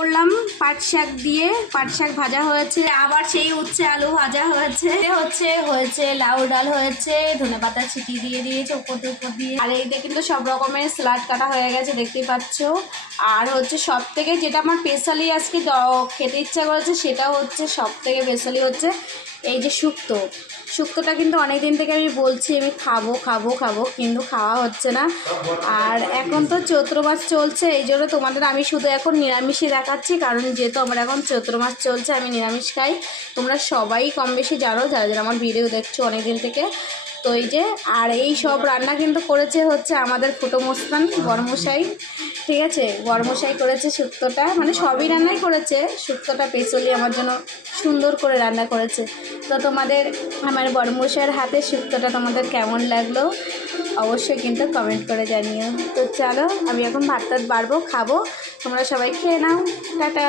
করলাম পাট শাক দিয়ে, পাট শাক ভাজা হয়েছে, আবার সেই উচ্ছে আলু ভাজা হয়েছে লাউ ডাল হয়েছে, ধনেপাতা ছিটিয়ে দিয়ে দিয়েছে উপর দিয়ে। আর এইটা কিন্তু সব রকমের স্যালাড কাটা হয়ে গেছে দেখতেই পাচ্ছ। আর হচ্ছে সব থেকে যেটা আমার স্পেশালি আজকে খেতে ইচ্ছা করেছে সেটা হচ্ছে সব থেকে স্পেশালি হচ্ছে এই যে শুক্তোটা কিন্তু অনেক দিন থেকে আমি বলছি আমি খাবো কিন্তু খাওয়া হচ্ছে না। আর এখন তো চৈত্র মাস চলছে, এই জন্য তোমাদের আমি শুধু এখন নিরামিষই দেখাচ্ছি, কারণ যেহেতু আমার এখন চৈত্র মাস চলছে আমি নিরামিষ খাই। তোমরা সবাই কম বেশি জানো, যারা যারা আমার ভিডিও দেখছো অনেক দিন থেকে। তো এই যে আর এই সব রান্না কিন্তু করেছে হচ্ছে আমাদের ফুটো মোস্তান বড়মশাই, ঠিক আছে। বড়মশাই করেছে শুক্তোটা, মানে সবই রান্নাই করেছে, শুক্তোটা স্পেশালি আমার জন্য সুন্দর করে রান্না করেছে। তো তোমাদের আমার বড়মশাইয়ের হাতে শুক্তোটা তোমাদের কেমন লাগলো অবশ্যই কিন্তু কমেন্ট করে জানিও। তো চলো আমি এখন ভাত টাত বাড়বো, খাবো, তোমরা সবাই খেয়ে নাও, টাটা।